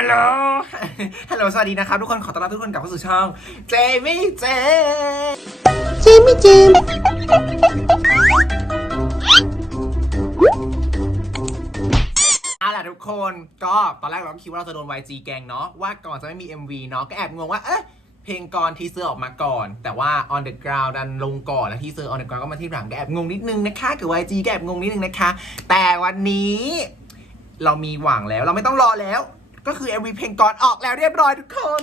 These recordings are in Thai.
ฮัลโหล ฮัลโหล สวัสดีนะครับทุกคนขอต้อนรับทุกคนกลับเข้าสู่ช่องเจมี่เจ Jimmy Jim เอาล่ะทุกคนก็ตอนแรกเราก็คิดว่าเราจะโดน YG แกล้งเนาะว่าก่อนจะไม่มี MV เนาะก็แอบงงว่า เอ๊ะเพลงก่อนทีเซอร์ออกมาก่อน แต่ว่า on the ground ดันลงก่อนแล้วทีเซอร์ on the ground ก็มาที่หลังก็แอบงงนิดนึงนะคะกับ YG ก็แอบงงนิดนึงนะคะ แต่วันนี้ เรามีหวังแล้วเราไม่ต้องรอแล้ว ก็คือ MV เพลงก่อนออกแล้วเรียบร้อยทุกคน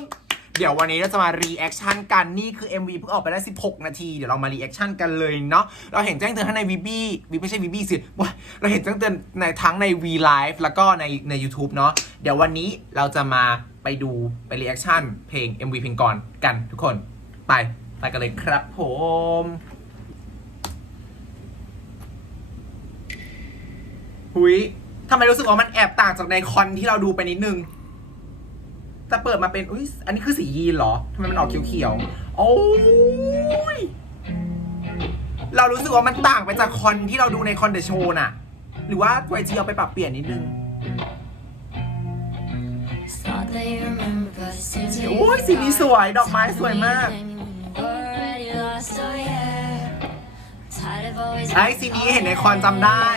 เดี๋ยววันนี้เราจะมารีแอคชั่นกันนี่คือ MV เพิ่งออกไปได้ 16 นาที เดี๋ยวเรามารีแอคชั่นกันเลยเนาะเราเห็นแจ้งเตือนทั้งในวีบีวีไม่ใช่วีบีสิว้าเราเห็นแจ้งเตือนในทั้งใน V Live แล้วก็ในใน u t u b e เนาะเดี๋ยววันนี้เราจะมาไปดูไปรีแอคชั่นเพลง MV เพลงก่อนกันทุกคนไปไปกันเลยครับผมหุยทำไมรู้สึกว่ามันแอบต่างจากในคอนที่เราดูไปนิดนึง แต่เปิดมาเป็น อุ้ย อันนี้คือสียีนเหรอทำไมมันออกเขียวๆ โอ้ย เรารู้สึกว่ามันต่างไปจากคอนที่เราดูในคอนเดอะโชว์น่ะ หรือว่าไวจีเอาไปปรับเปลี่ยนนิดนึง โอ้ยสีนี้สวย ดอกไม้สวยมาก ไอ้ซีนี้เห็นในคอนจำได้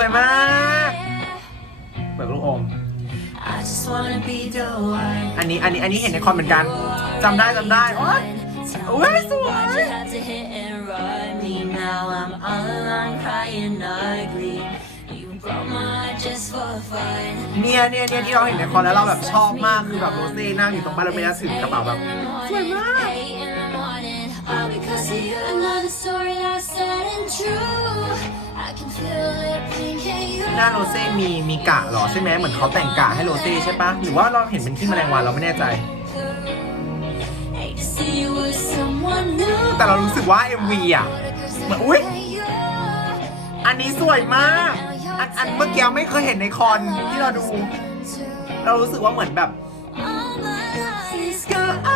วยมากเปิดลูกอม อันนี้อันนี้อันนี้เห็นในคอนเหมือนกันจำได้จำได้โอ๊ยโอ๊ยสวยเนี่ยเนี่ยเนี่ยที่เราเห็นในคอนแล้วเราแบบชอบมากคือแบบโรเซ่นั่งอยู่ตรงบ้านแล้วเมย์ถือกระเป๋าแบบสวยมาก หน้าโรเซ่มีมีกะเหรอใช่ไหมเหมือนเขาแต่งกะให้โรเซ่ใช่ปะหรือว่าเราเห็นเป็นที่แมลงวันเราไม่แน่ใจแต่เรารู้สึกว่า MV อะ เหมือนอุ๊ย อันนี้สวยมาก อันอันเมื่อกี้ไม่เคยเห็นในคอนที่เราดู เรารู้สึกว่าเหมือนแบบเ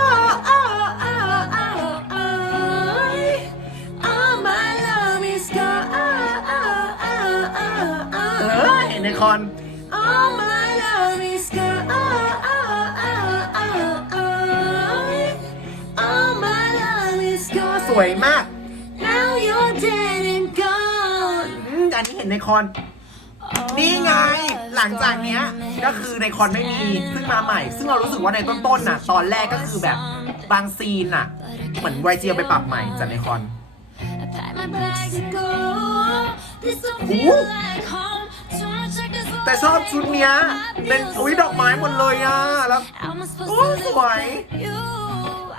ออเห็นในคอนสวยมาก Now you're dead and gone อืมอันนี้เห็นในคอน นี่ไง หลังจากเนี้ยก็คือในคอนไม่มีเพิ่งมาใหม่ ซึ่งเรารู้สึกว่าในต้นๆน่ะ ตอนแรกก็คือแบบบางซีนน่ะ เหมือนไวเจียไปปรับใหม่จากในคอน I pack my bags to go. This don't โอ้ feel like home. แต่ชอบชุดเนี้ยเป็นอุ้ยดอกไม้หมดเลยอะแล้ว How am I supposed Oh, to live boy. without you?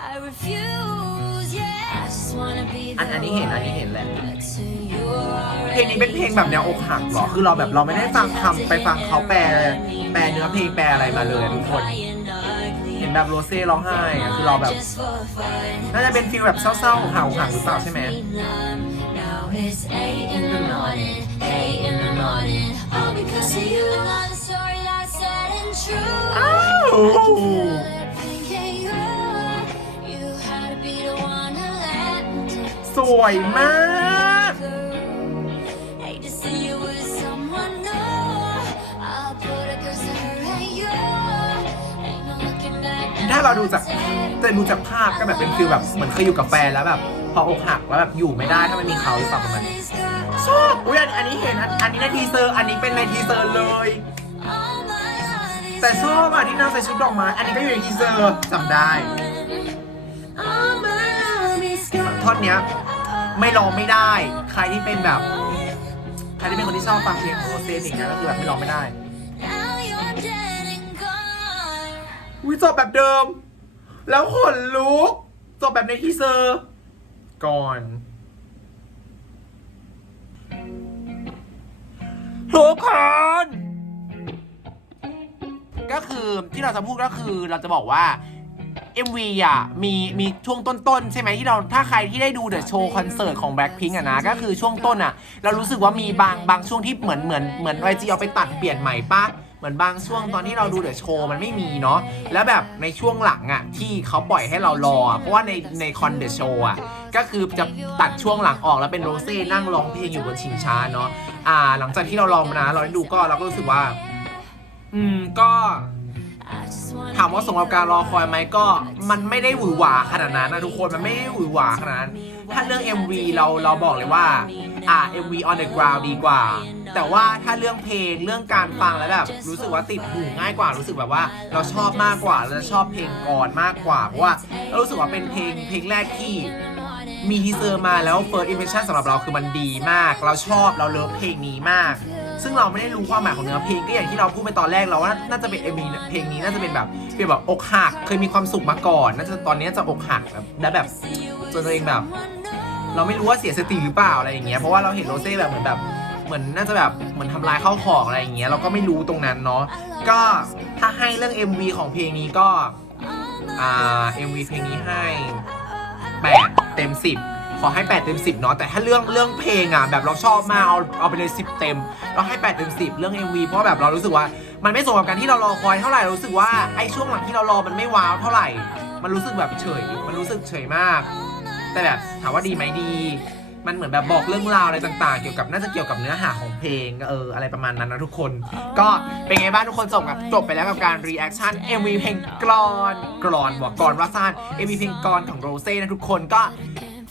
I refuse, yeah. I just wanna be อัน the อันนี้เห็นอันนี้เห็นแหละ one. But to you, I เพลงนี้เป็นเพลงแบบแนวอกหักเหรอคือเราแบบเราไม่ได้ฟังคำไปฟังเขาแปลแปลเนื้อเพลงแปลอะไรมาเลยอะทุกคนเห็นแบบโรเซ่ร้องไห้อะคือเราแบบ Just for fun. น่าจะเป็นฟีลแบบเศร้าๆอกหักอกหักหรือเปล่าใช่ไหม วยมาก Hate to see you with someone new. I'll put a curse to her and you. Ain't no looking back. ถ้าเราดูจากจะดูจากภาพก็แบบเป็นฟีลแบบเหมือนเคยอยู่กับแฟนแล้วแบบ พออกหักแล้วแบบอยู่ไม่ได้ถ้าไม่มีเขาหรือเปล่าประมาณนี้ชอบอุ้ยอันอันนี้เห็นอันอันนี้ในทีเซอร์ อันนี้เป็นในทีเซอร์เลย All my love is แต่ชอบอะที่นางใส่ชุดดอกไม้อันนี้ก็อยู่ในทีเซอร์จำได้ All my love is gone. ท่อนเนี้ย ไม่ร้องไม่ได้ ใครที่เป็นแบบ ใครที่เป็นคนที่ชอบฟังเพลงของโรเซ่อย่างเงี้ยก็คือแบบไม่ร้องไม่ได้ Now you're dead and gone. อุ้ยจบแบบเดิม แล้วขนลุกจบแบบในทีเซอร์ ก่อนทุกคนก็คือที่เราจะพูดก็คือเราจะบอกว่า MV อะมีมีช่วงต้นๆ ใช่ไหมที่เราถ้าใครที่ได้ดูเดอะโชว์คอนเสิร์ตของ Blackpink อะนะ ก็คือช่วงต้นอะ เรารู้สึกว่ามีบางบางช่วงที่เหมือนเหมือนเหมือน YG เอาไปตัดเปลี่ยนใหม่ปะเหมือนบางช่วงตอนที่เราดูเดอะโชว์มันไม่มีเนาะแล้วแบบในช่วงหลังอะที่เขาปล่อยให้เรารออะเพราะว่าในในคอนเดอะโชว์อะก็คือจะตัดช่วงหลังออกแล้วเป็นโรเซ่นั่งร้องเพลงอยู่บนชิงช้าเนาะอ่า หลังจากที่เราลองมานะเราได้ดูก็เราก็รู้สึกว่า อืมก็ ถามว่าสมกับการรอคอยไหมก็มันไม่ได้หวือหวาขนาดนั้นนะทุกคนมันไม่ได้หวือหวาขนาดนั้นถ้าเรื่อง MV เราเราบอกเลยว่า อ่า MV on the ground ดีกว่า แต่ว่าถ้าเรื่องเพลงเรื่องการฟังแล้วแบบรู้สึกว่าติดหูง่ายกว่ารู้สึกแบบว่าเราชอบมากกว่าเราชอบเพลงก่อนมากกว่าเพราะว่าเรารู้สึกว่าเป็นเพลงเพลงแรกที่มีทีเซอร์มาแล้ว first impression สำหรับเราคือมันดีมาก เราชอบเราเลิฟเพลงนี้มาก ซึ่งเราไม่ได้รู้ความหมายของเนื้อเพลงก็อย่างที่เราพูดไปตอนแรกเราว่าน่าจะเป็น MV เพลงนี้น่าจะเป็นแบบเป็นแบบอกหักเคยมีความสุขมาก่อนน่าจะตอนนี้จะอกหักแบบแล้วแบบจนตัวเองแบบ เราไม่รู้ว่าเสียสติหรือเปล่าอะไรอย่างเงี้ยเพราะว่าเราเห็นโรเซ่แบบเหมือนแบบเหมือนน่าจะแบบเหมือนทำลายข้าวของอะไรอย่างเงี้ยเราก็ไม่รู้ตรงนั้นเนาะก็ถ้าให้เรื่อง MV ของเพลงนี้ก็อ่า MV เพลงนี้ให้ 8 เต็ม 10 ขอให้8เต็ม10เนาะแต่ถ้าเรื่องเรื่องเพลงอะแบบเราชอบมากเอาเอาไปเลย 10 เต็ม เราให้8เต็ม10 เรื่อง MV เพราะแบบเรารู้สึกว่ามันไม่สมกับการที่เรารอคอยเท่าไหร่เรารู้สึกว่าไอ้ช่วงหลังที่เรารอมันไม่ว้าวเท่าไหร่ มันรู้สึกแบบเฉย มันรู้สึกเฉยมาก แต่แบบถามว่าดีไหมดี มันเหมือนแบบบอกเรื่องราวอะไรต่างๆ เกี่ยวกับน่าจะเกี่ยวกับเนื้อหาของเพลงเอออะไรประมาณนั้นนะทุกคน ก็เป็นไงบ้างทุกคนจบกับจบไปแล้วกับการ reaction MV เพลงกรอนกรอนบอกกรอนว่าซ่าน MV เพลงกรอนของโรเซ่นะทุกคนก็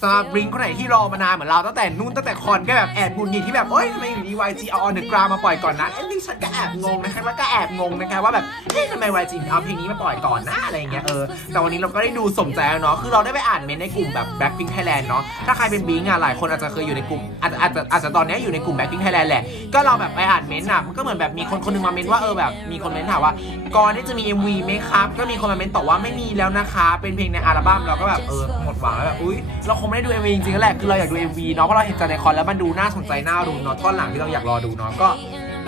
สำหรับบริงคนไหนที่รอมานานเหมือนเราตั้งแต่นู่นตั้งแต่คอนก็แบบแอบบุญหงิดที่แบบเอ้ยทำไมอยู่ดี YG เอา on the ground มาปล่อยก่อนนะเอ้ยนี่ฉันก็แอบงงนะคะแล้วก็แอบงงนะคะว่าแบบเฮ้ยทำไม YG ถึงเอาเพลงนี้มาปล่อยก่อนนะอะไรเงี้ยเออแต่วันนี้เราก็ได้ดูสมใจแล้วเนาะคือเราได้ไปอ่านเมนในกลุ่มแบบ Blackpink Thailand เนาะถ้าใครเป็นบิงอะหลายคนอาจจะเคยอยู่ในกลุ่มอาจจะอาจจะอาจจะตอนนี้อยู่ในกลุ่ม Blackpink Thailand แหละก็เราแบบไปอ่านเมนอะมันก็เหมือนแบบมีคนคนหนึงมาเมนว่าเออแบบมีคนเมนถามว่าก่อนที่จะมี MV ไหมครับก็มีคนมาเมนต์ตอบว่าไม่มีแล้วนะคะ เป็นเพลงในอัลบั้มเราก็แบบเออหมดหวังแล้วแบบอุ้ยเราคงไม่ได้ดู MV จริงๆแล้วแหละคือเราอยากดู MV เนาะเพราะเราเห็นจากในคอนแล้วมันดูน่าสนใจน่าดูเนาะท่อนหลังที่เราอยากรอดูเนาะก็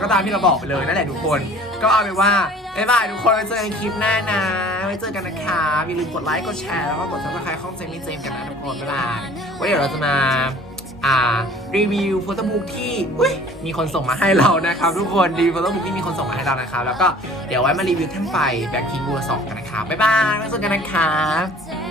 ก็ตามที่เราบอกไปเลยนั่นแหละทุกคน ก็เอาเป็นว่าบ๊ายบายทุกคนไว้เจอกันคลิปหน้านะไว้เจอกันนะคะอย่าลืมกดไลค์กดแชร์แล้วก็กดซับสไครต์ช่องเจมี่เจมกันนะทุกคนบ๊ายบายไว้เดี๋ยวเราจะมาอ่ารีวิวโฟโต้บุ๊กที่อุ้ยมีคนส่งมาให้เรานะครับ ทุกคนรีวิวโฟโต้บุ๊กที่มีคนส่งมาให้เรานะครับแล้วก็เดี๋ยวไว้มารีวิวท่านไปแบ็คพิงบัวสองกันนะครับบ๊ายบายไว้เจอกันนะครับ